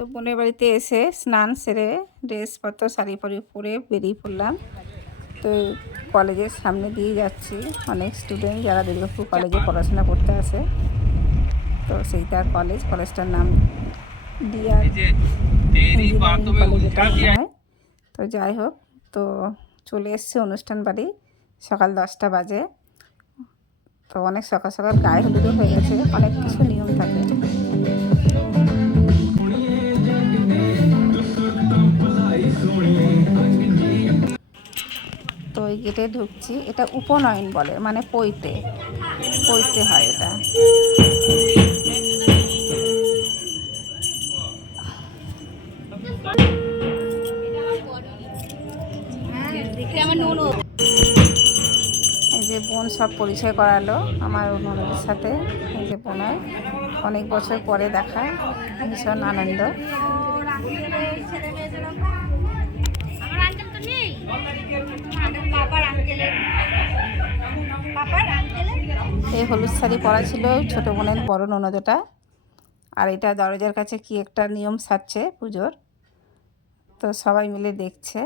তো বোনের বাড়িতে এসে স্নান সেরে ড্রেসপত্র শাড়ি ফাড়ি পরে বেরিয়ে পড়লাম। তো কলেজের সামনে দিয়ে যাচ্ছি, অনেক স্টুডেন্ট যারা দুর্গাপুর কলেজে পড়াশোনা করতে আসে। তো সেইটা কলেজটার নাম ডিআর ইঞ্জিনিয়ারিং কলেজ এটা মনে হয়। তো যাই হোক, তো চলে এসছে অনুষ্ঠান বাড়ি, সকাল 10টা বাজে। তো অনেক সকাল সকাল গায়ে হলুদও হয়ে গেছে, অনেক কিছু নিয়ম থাকে। তো ওই গেটে ঢুকছি, এটা উপনয়ন বলে, মানে পৈতে হয় এটা। এই যে বোন সব পরিচয় করালো আমার ননদের সাথে। এই যে বোনের অনেক বছর পরে দেখা, ভীষণ আনন্দ। এই হলুদ শাড়ি পরা ছিল ছোটো বোনের বড় ননদটা, আর এটা দরজার কাছে কি একটা নিয়ম সারছে পুজোর। তো সবাই মিলে দেখছে।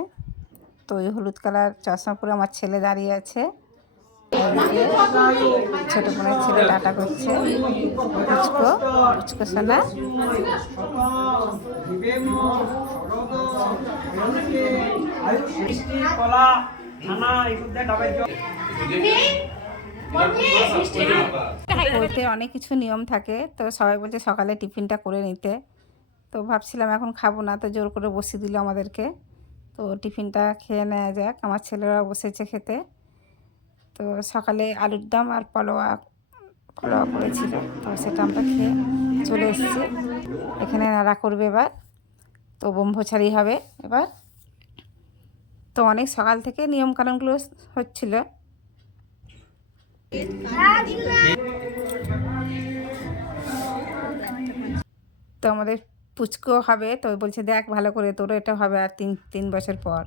তো ওই হলুদ কালার চশমা পরে আমার ছেলে দাঁড়িয়ে আছে, ছোটো বোনের ছেলে টাটা করছে। পুচকো সোনা। ওতে অনেক কিছু নিয়ম থাকে। তো সবাই বলছে সকালে টিফিনটা করে নিতে। তো ভাবছিলাম এখন খাবো না, তো জোর করে বসিয়ে দিল আমাদেরকে। তো টিফিনটা খেয়ে নেওয়া যাক, আমার ছেলেরা বসেছে খেতে। তো সকালে আলুর দম আর পোলোয়া করেছিল, তো সেটা আমরা খেয়ে চলে এসেছি। এখানে নাড়া করবে এবার, তো ব্রহ্মচারী হবে এবার। তো অনেক সকাল থেকে নিয়মকানুনগুলো হচ্ছিল। তো আমাদের পুচকো হবে, তো বলছে দেখ ভালো করে, তোরও এটা হবে আর তিন বছর পর।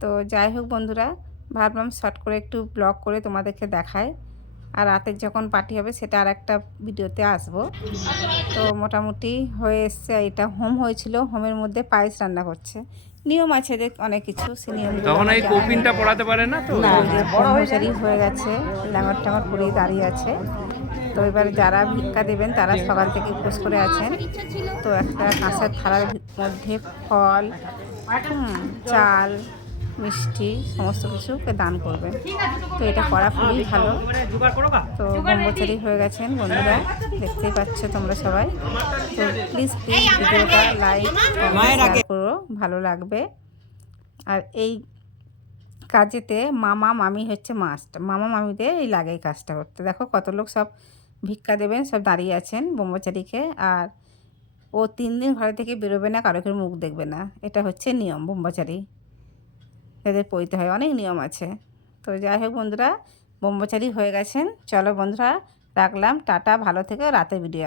তো যাই হোক বন্ধুরা, ভাবলাম শর্ট করে একটু ব্লগ করে তোমাদেরকে দেখায়। আর রাতের যখন পার্টি হবে সেটা আর একটা ভিডিওতে আসবো। তো মোটামুটি হয়ে এসছে। এটা হোম হয়েছিল, হোমের মধ্যে পায়েস রান্না করছে। নিয়ম আছে যে অনেক কিছু, সে নিয়মগুলো তখন এই কপিনটা পড়াতে পারে না তো, ব্রহ্মচারী হয়ে গেছে, ল্যাঙর ট্যাঙর পরেই দাঁড়িয়ে আছে। তো এবার যারা ভিক্ষা দেবেন তারা সকাল থেকে উপোস করে আছেন। তো একটা কাঁসার থালার মধ্যে ফল, চাল, মিষ্টি সমস্ত কিছুকে দান করবেন। তো এটা করা খুবই ভালো। তো ব্রহ্মচারী হয়ে গেছেন বন্ধুরা, দেখতেই পাচ্ছ তোমরা সবাই। তো প্লিজ ভিডিওটা লাইক শেয়ার করো, ভালো লাগবে। আর এই কাজেতে মামা মামি হচ্ছে মাস্ট, মামা মামিদের এই লাগে এই কাজটা করতে। দেখো কত লোক সব ভিক্ষা দেবেন, সব দাঁড়িয়ে আছেন ব্রহ্মচারীকে। আর ও 3 দিন ঘরে থেকে বেরোবে না, কারোর মুখ দেখবে না। এটা হচ্ছে নিয়ম ব্রহ্মচারী, এদের পড়তে হয়, অনেক নিয়ম আছে। তো যাই হোক বন্ধুরা, ব্রহ্মচারী হয়ে গেছেন। চলো বন্ধুরা, রাখলাম, টাটা, ভালো থেকে রাতে ভিডিও।